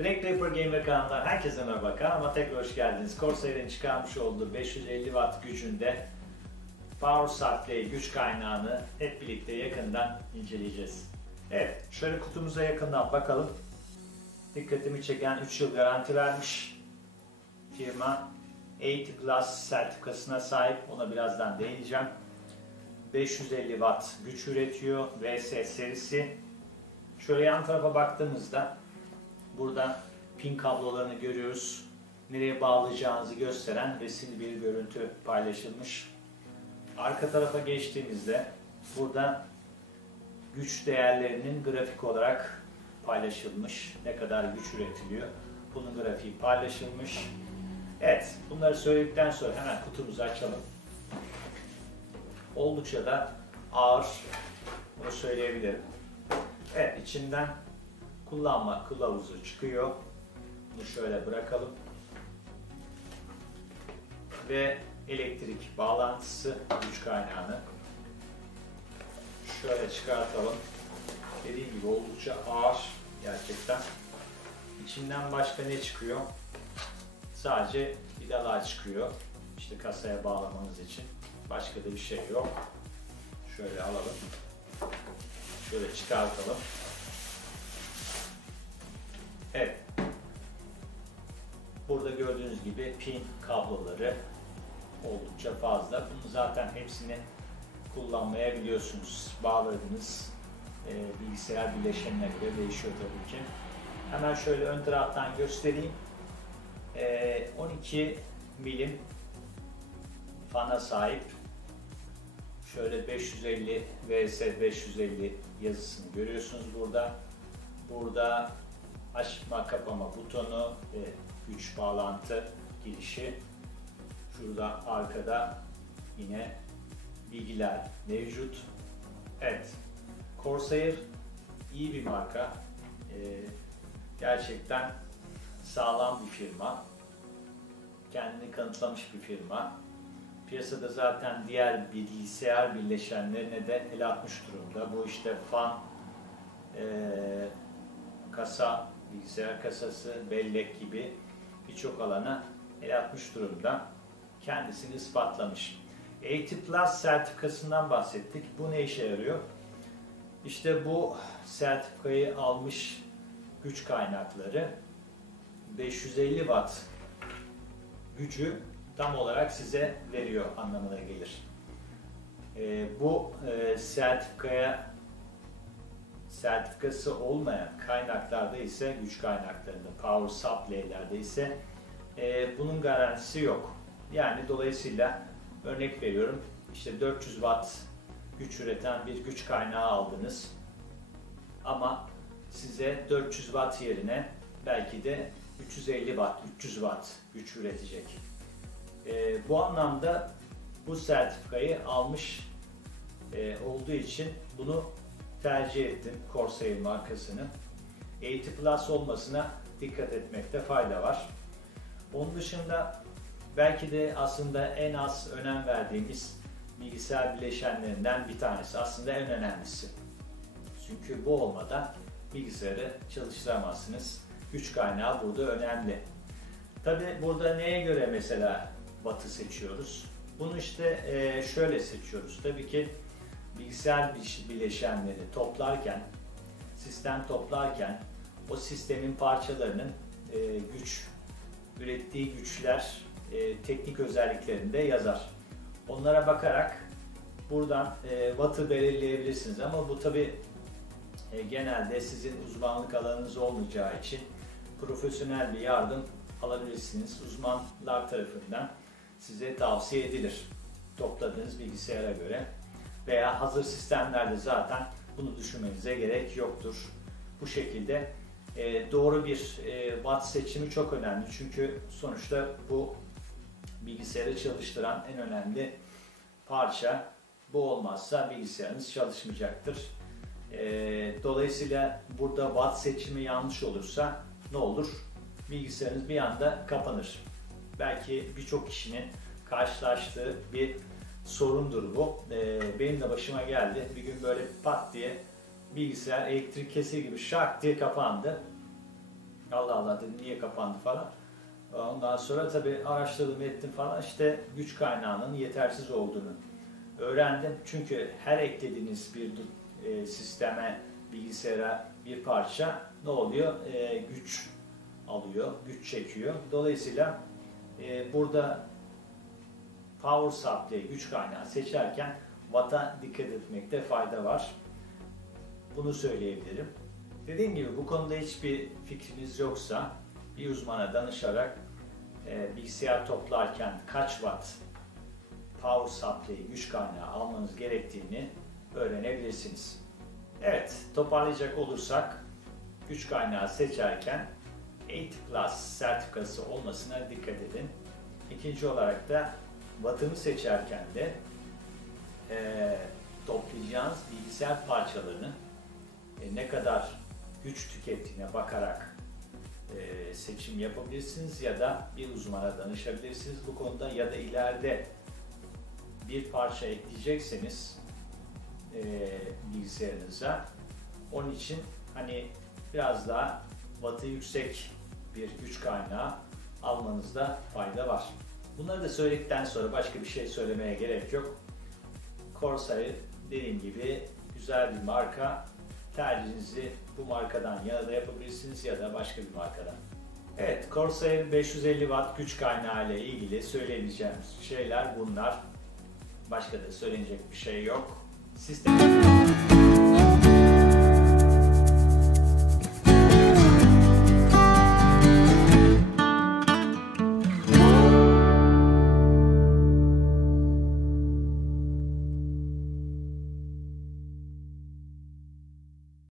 Black Paper Gamer kanalından herkese merhaba, kanalıma tekrar hoş geldiniz. Corsair'in çıkarmış olduğu 550 Watt gücünde Power Supply güç kaynağını hep birlikte yakından inceleyeceğiz. Evet, şöyle kutumuza yakından bakalım. Dikkatimi çeken 3 yıl garanti vermiş firma. 80 Plus sertifikasına sahip, ona birazdan değineceğim. 550 Watt güç üretiyor, VS serisi. Şöyle yan tarafa baktığımızda burada pin kablolarını görüyoruz. Nereye bağlayacağınızı gösteren resimli bir görüntü paylaşılmış. Arka tarafa geçtiğimizde burada güç değerlerinin grafik olarak paylaşılmış. Ne kadar güç üretiliyor, bunun grafiği paylaşılmış. Evet, bunları söyledikten sonra hemen kutumuzu açalım. Oldukça da ağır, bunu söyleyebilirim. Evet, içinden kullanma kılavuzu çıkıyor. Bunu şöyle bırakalım. Ve elektrik bağlantısı, güç kaynağını şöyle çıkartalım. Dediğim gibi oldukça ağır gerçekten. İçinden başka ne çıkıyor? Sadece vidalar çıkıyor. İşte kasaya bağlamanız için. Başka da bir şey yok. Şöyle alalım. Şöyle çıkartalım. Evet. Burada gördüğünüz gibi pin kabloları oldukça fazla. Bunu zaten hepsini kullanmayabiliyorsunuz. Bağladığınız bilgisayar bileşenine göre değişiyor tabii ki. Hemen şöyle ön taraftan göstereyim. 12 milim fana sahip. Şöyle 550 vs 550 yazısını görüyorsunuz burada. Burada açma kapama butonu ve güç bağlantı girişi. Şurada arkada yine bilgiler mevcut. Evet, Corsair iyi bir marka. Gerçekten sağlam bir firma. Kendini kanıtlamış bir firma. Piyasada zaten diğer bilgisayar bileşenlerine de el atmış durumda. Bu işte fan, kasa, bilgisayar kasası, bellek gibi birçok alana el atmış durumda. Kendisini ispatlamış. 80 Plus sertifikasından bahsettik. Bu ne işe yarıyor? İşte bu sertifikayı almış güç kaynakları 550 Watt gücü tam olarak size veriyor anlamına gelir. Bu sertifikası olmayan kaynaklarda ise, güç kaynaklarında, power supply'lerde ise bunun garantisi yok. Yani dolayısıyla örnek veriyorum, işte 400 Watt güç üreten bir güç kaynağı aldınız ama size 400 Watt yerine belki de 350 Watt, 300 Watt güç üretecek. Bu anlamda bu sertifikayı almış olduğu için bunu tercih ettim, Corsair markasını. 80 Plus olmasına dikkat etmekte fayda var. Onun dışında belki de aslında en az önem verdiğimiz bilgisayar bileşenlerinden bir tanesi. Aslında en önemlisi. Çünkü bu olmadan bilgisayarı çalıştıramazsınız. Güç kaynağı burada önemli. Tabi burada neye göre mesela watt'ı seçiyoruz? Bunu işte şöyle seçiyoruz. Tabii ki bilgisayar bileşenleri toplarken, sistem toplarken o sistemin parçalarının ürettiği güçler, teknik özelliklerinde yazar. Onlara bakarak buradan watt'ı belirleyebilirsiniz ama bu tabi genelde sizin uzmanlık alanınız olmayacağı için profesyonel bir yardım alabilirsiniz. Uzmanlar tarafından size tavsiye edilir topladığınız bilgisayara göre. Veya hazır sistemlerde zaten bunu düşünmenize gerek yoktur. Bu şekilde doğru bir watt seçimi çok önemli. Çünkü sonuçta bu bilgisayarı çalıştıran en önemli parça. Bu olmazsa bilgisayarınız çalışmayacaktır. Dolayısıyla burada watt seçimi yanlış olursa ne olur? Bilgisayarınız bir anda kapanır. Belki birçok kişinin karşılaştığı bir sorundur bu. Benim de başıma geldi. Bir gün böyle pat diye bilgisayar elektrik kesiği gibi şak diye kapandı. Allah Allah dedim, niye kapandı falan. Ondan sonra tabii araştırdım ettim falan, işte güç kaynağının yetersiz olduğunu öğrendim. Çünkü her eklediğiniz bir sisteme, bilgisayara bir parça ne oluyor? Güç alıyor, güç çekiyor. Dolayısıyla burada power supply, güç kaynağı seçerken watt'a dikkat etmekte fayda var. Bunu söyleyebilirim. Dediğim gibi bu konuda hiçbir fikriniz yoksa bir uzmana danışarak bilgisayar toplarken kaç watt power supply, güç kaynağı almanız gerektiğini öğrenebilirsiniz. Evet, toparlayacak olursak güç kaynağı seçerken 8 Plus sertifikası olmasına dikkat edin. İkinci olarak da wattını seçerken de toplayacağınız bilgisayar parçalarını ne kadar güç tükettiğine bakarak seçim yapabilirsiniz ya da bir uzmana danışabilirsiniz bu konuda, ya da ileride bir parça ekleyecekseniz bilgisayarınıza, onun için hani biraz daha wattı yüksek bir güç kaynağı almanızda fayda var. Bunları da söyledikten sonra başka bir şey söylemeye gerek yok. Corsair dediğim gibi güzel bir marka. Tercihinizi bu markadan yana da yapabilirsiniz ya da başka bir markadan. Evet, Corsair 550 Watt güç kaynağı ile ilgili söyleyebileceğimiz şeyler bunlar. Başka da söylenecek bir şey yok. Sistem